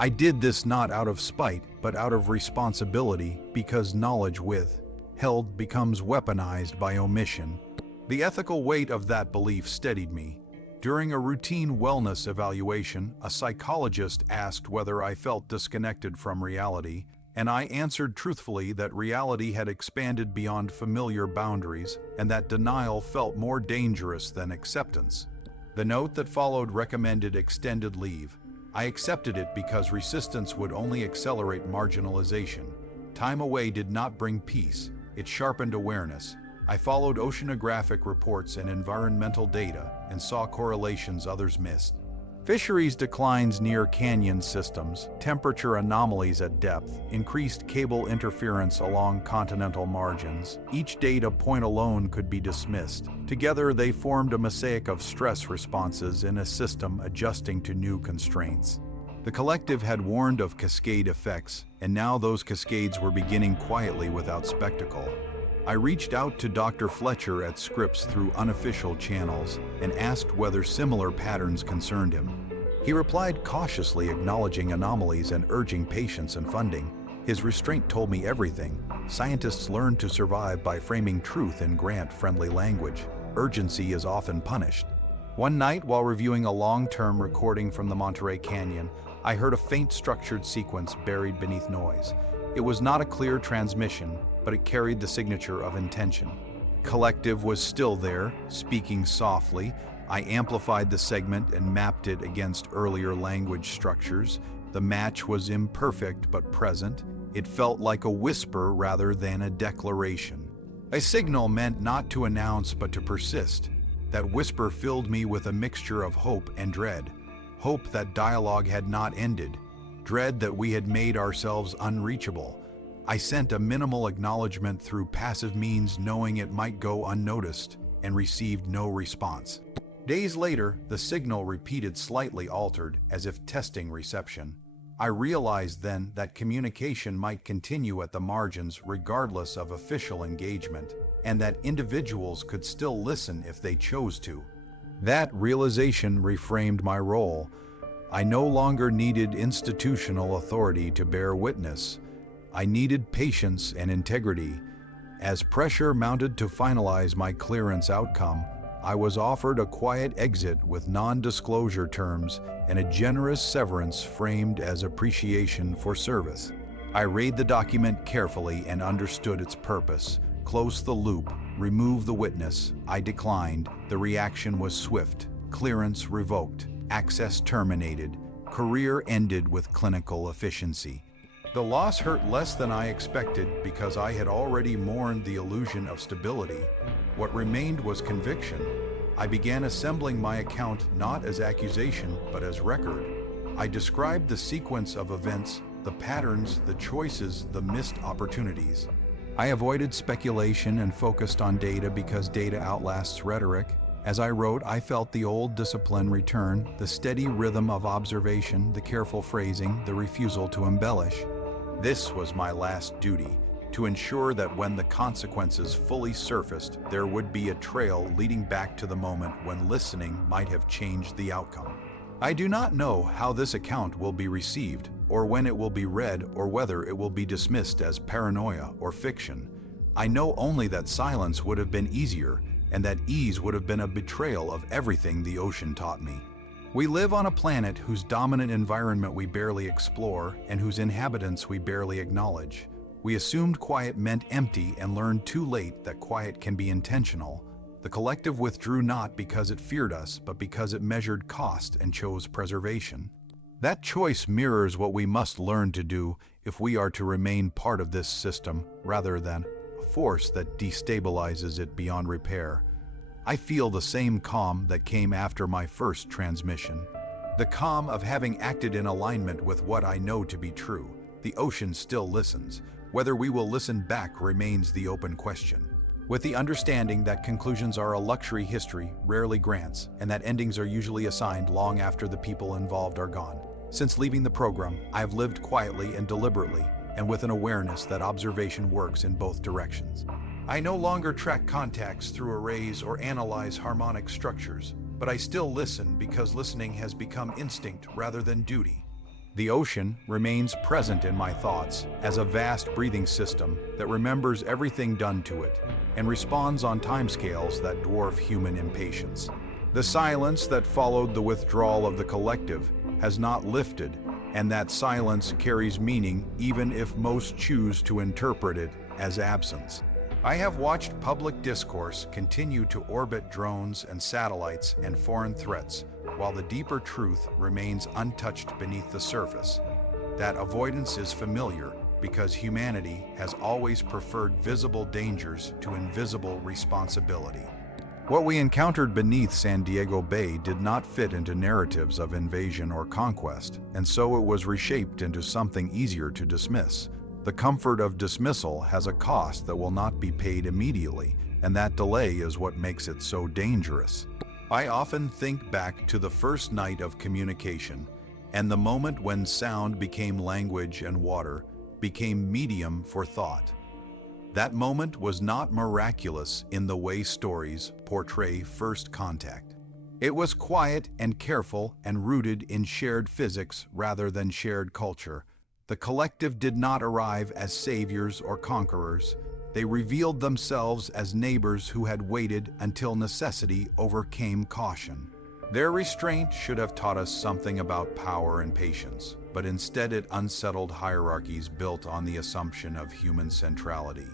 I did this not out of spite, but out of responsibility, because knowledge withheld becomes weaponized by omission. The ethical weight of that belief steadied me. During a routine wellness evaluation, a psychologist asked whether I felt disconnected from reality, and I answered truthfully that reality had expanded beyond familiar boundaries and that denial felt more dangerous than acceptance. The note that followed recommended extended leave. I accepted it because resistance would only accelerate marginalization. Time away did not bring peace, it sharpened awareness. I followed oceanographic reports and environmental data and saw correlations others missed. Fisheries declines near canyon systems, temperature anomalies at depth, increased cable interference along continental margins. Each data point alone could be dismissed. Together they formed a mosaic of stress responses in a system adjusting to new constraints. The collective had warned of cascade effects, and now those cascades were beginning quietly without spectacle. I reached out to Dr. Fletcher at Scripps through unofficial channels and asked whether similar patterns concerned him. He replied cautiously, acknowledging anomalies and urging patience and funding. His restraint told me everything. Scientists learn to survive by framing truth in grant-friendly language. Urgency is often punished. One night, while reviewing a long-term recording from the Monterey Canyon, I heard a faint structured sequence buried beneath noise. It was not a clear transmission, but it carried the signature of intention. Collective was still there, speaking softly. I amplified the segment and mapped it against earlier language structures. The match was imperfect but present. It felt like a whisper rather than a declaration. A signal meant not to announce but to persist. That whisper filled me with a mixture of hope and dread. Hope that dialogue had not ended. Dread that we had made ourselves unreachable. I sent a minimal acknowledgement through passive means, knowing it might go unnoticed, and received no response. Days later, the signal repeated, slightly altered, as if testing reception. I realized then that communication might continue at the margins regardless of official engagement, and that individuals could still listen if they chose to. That realization reframed my role. I no longer needed institutional authority to bear witness. I needed patience and integrity. As pressure mounted to finalize my clearance outcome, I was offered a quiet exit with non-disclosure terms and a generous severance framed as appreciation for service. I read the document carefully and understood its purpose. Close the loop, remove the witness. I declined. The reaction was swift. Clearance revoked. Access terminated. Career ended with clinical efficiency. The loss hurt less than I expected because I had already mourned the illusion of stability. What remained was conviction. I began assembling my account not as accusation, but as record. I described the sequence of events, the patterns, the choices, the missed opportunities. I avoided speculation and focused on data because data outlasts rhetoric. As I wrote, I felt the old discipline return, the steady rhythm of observation, the careful phrasing, the refusal to embellish. This was my last duty, to ensure that when the consequences fully surfaced, there would be a trail leading back to the moment when listening might have changed the outcome. I do not know how this account will be received, or when it will be read, or whether it will be dismissed as paranoia or fiction. I know only that silence would have been easier, and that ease would have been a betrayal of everything the ocean taught me. We live on a planet whose dominant environment we barely explore and whose inhabitants we barely acknowledge. We assumed quiet meant empty and learned too late that quiet can be intentional. The collective withdrew not because it feared us, but because it measured cost and chose preservation. That choice mirrors what we must learn to do if we are to remain part of this system rather than a force that destabilizes it beyond repair. I feel the same calm that came after my first transmission. The calm of having acted in alignment with what I know to be true. The ocean still listens. Whether we will listen back remains the open question. With the understanding that conclusions are a luxury history rarely grants, and that endings are usually assigned long after the people involved are gone. Since leaving the program, I have lived quietly and deliberately, and with an awareness that observation works in both directions. I no longer track contacts through arrays or analyze harmonic structures, but I still listen because listening has become instinct rather than duty. The ocean remains present in my thoughts as a vast breathing system that remembers everything done to it and responds on timescales that dwarf human impatience. The silence that followed the withdrawal of the collective has not lifted, and that silence carries meaning even if most choose to interpret it as absence. I have watched public discourse continue to orbit drones and satellites and foreign threats, while the deeper truth remains untouched beneath the surface. That avoidance is familiar because humanity has always preferred visible dangers to invisible responsibility. What we encountered beneath San Diego Bay did not fit into narratives of invasion or conquest, and so it was reshaped into something easier to dismiss. The comfort of dismissal has a cost that will not be paid immediately, and that delay is what makes it so dangerous. I often think back to the first night of communication, and the moment when sound became language and water became medium for thought. That moment was not miraculous in the way stories portray first contact. It was quiet and careful and rooted in shared physics rather than shared culture. The collective did not arrive as saviors or conquerors. They revealed themselves as neighbors who had waited until necessity overcame caution. Their restraint should have taught us something about power and patience, but instead it unsettled hierarchies built on the assumption of human centrality.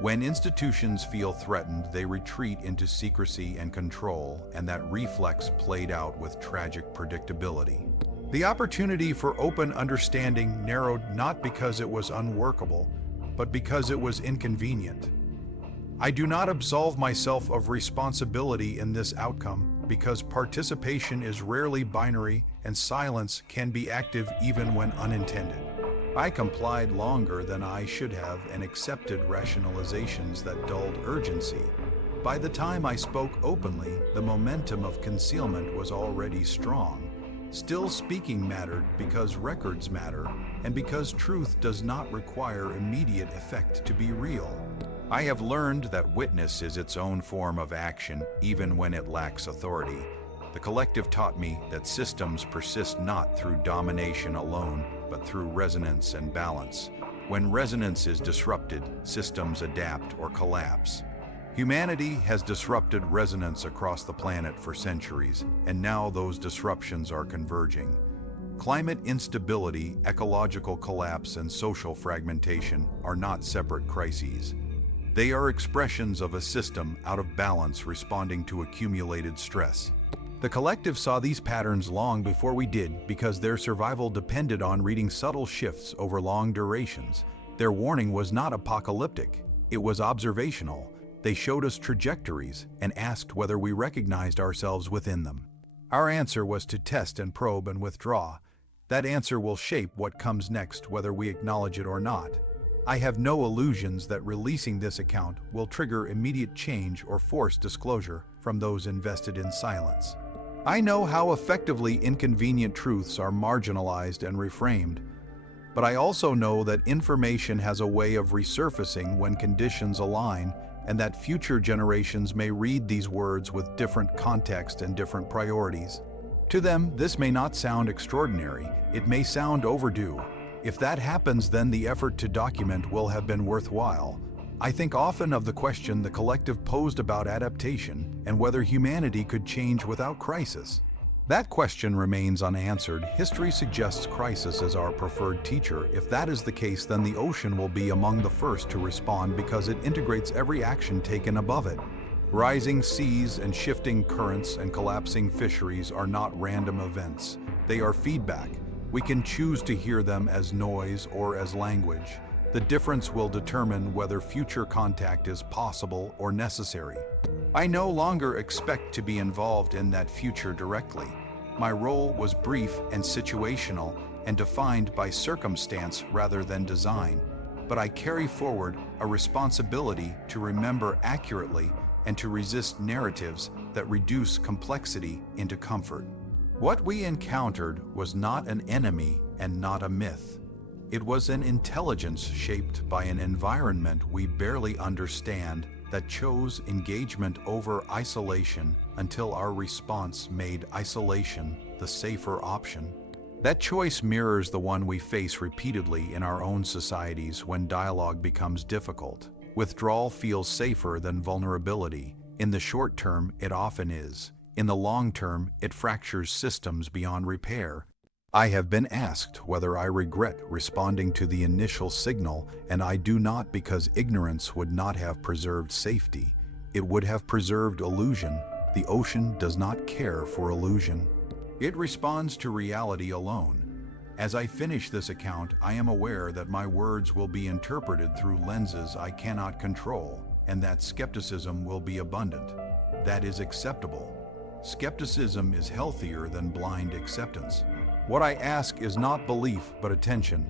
When institutions feel threatened, they retreat into secrecy and control, and that reflex played out with tragic predictability. The opportunity for open understanding narrowed not because it was unworkable, but because it was inconvenient. I do not absolve myself of responsibility in this outcome because participation is rarely binary and silence can be active even when unintended. I complied longer than I should have and accepted rationalizations that dulled urgency. By the time I spoke openly, the momentum of concealment was already strong. Still speaking mattered because records matter, and because truth does not require immediate effect to be real. I have learned that witness is its own form of action, even when it lacks authority. The collective taught me that systems persist not through domination alone, but through resonance and balance. When resonance is disrupted, systems adapt or collapse. Humanity has disrupted resonance across the planet for centuries, and now those disruptions are converging. Climate instability, ecological collapse, and social fragmentation are not separate crises. They are expressions of a system out of balance responding to accumulated stress. The collective saw these patterns long before we did because their survival depended on reading subtle shifts over long durations. Their warning was not apocalyptic, it was observational. They showed us trajectories and asked whether we recognized ourselves within them. Our answer was to test and probe and withdraw. That answer will shape what comes next, whether we acknowledge it or not. I have no illusions that releasing this account will trigger immediate change or force disclosure from those invested in silence. I know how effectively inconvenient truths are marginalized and reframed, but I also know that information has a way of resurfacing when conditions align, and that future generations may read these words with different context and different priorities. To them, this may not sound extraordinary, it may sound overdue. If that happens, then the effort to document will have been worthwhile. I think often of the question the collective posed about adaptation and whether humanity could change without crisis. That question remains unanswered. History suggests crisis as our preferred teacher. If that is the case, then the ocean will be among the first to respond because it integrates every action taken above it. Rising seas and shifting currents and collapsing fisheries are not random events. They are feedback. We can choose to hear them as noise or as language. The difference will determine whether future contact is possible or necessary. I no longer expect to be involved in that future directly. My role was brief and situational and defined by circumstance rather than design, but I carry forward a responsibility to remember accurately and to resist narratives that reduce complexity into comfort. What we encountered was not an enemy and not a myth. It was an intelligence shaped by an environment we barely understand that chose engagement over isolation until our response made isolation the safer option. That choice mirrors the one we face repeatedly in our own societies when dialogue becomes difficult. Withdrawal feels safer than vulnerability. In the short term, it often is. In the long term, it fractures systems beyond repair. I have been asked whether I regret responding to the initial signal, and I do not, because ignorance would not have preserved safety. It would have preserved illusion. The ocean does not care for illusion. It responds to reality alone. As I finish this account, I am aware that my words will be interpreted through lenses I cannot control, and that skepticism will be abundant. That is acceptable. Skepticism is healthier than blind acceptance. What I ask is not belief, but attention.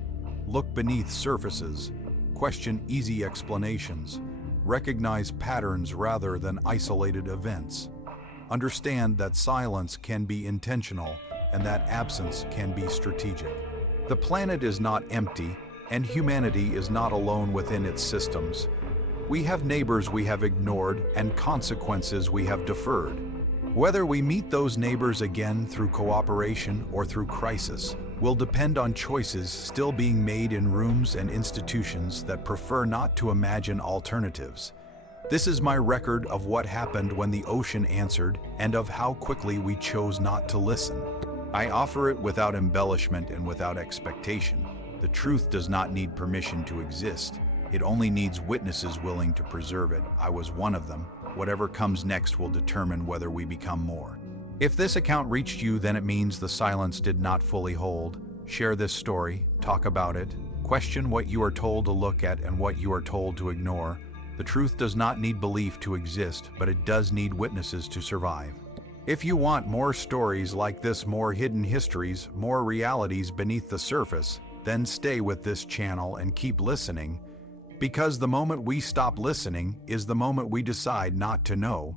Look beneath surfaces. Question easy explanations. Recognize patterns rather than isolated events. Understand that silence can be intentional and that absence can be strategic. The planet is not empty, and humanity is not alone within its systems. We have neighbors we have ignored and consequences we have deferred. Whether we meet those neighbors again through cooperation or through crisis will depend on choices still being made in rooms and institutions that prefer not to imagine alternatives. This is my record of what happened when the ocean answered and of how quickly we chose not to listen. I offer it without embellishment and without expectation. The truth does not need permission to exist. It only needs witnesses willing to preserve it. I was one of them. Whatever comes next will determine whether we become more. If this account reached you, then it means the silence did not fully hold. Share this story, talk about it, question what you are told to look at and what you are told to ignore. The truth does not need belief to exist, but it does need witnesses to survive. If you want more stories like this, more hidden histories, more realities beneath the surface, then stay with this channel and keep listening. Because the moment we stop listening is the moment we decide not to know.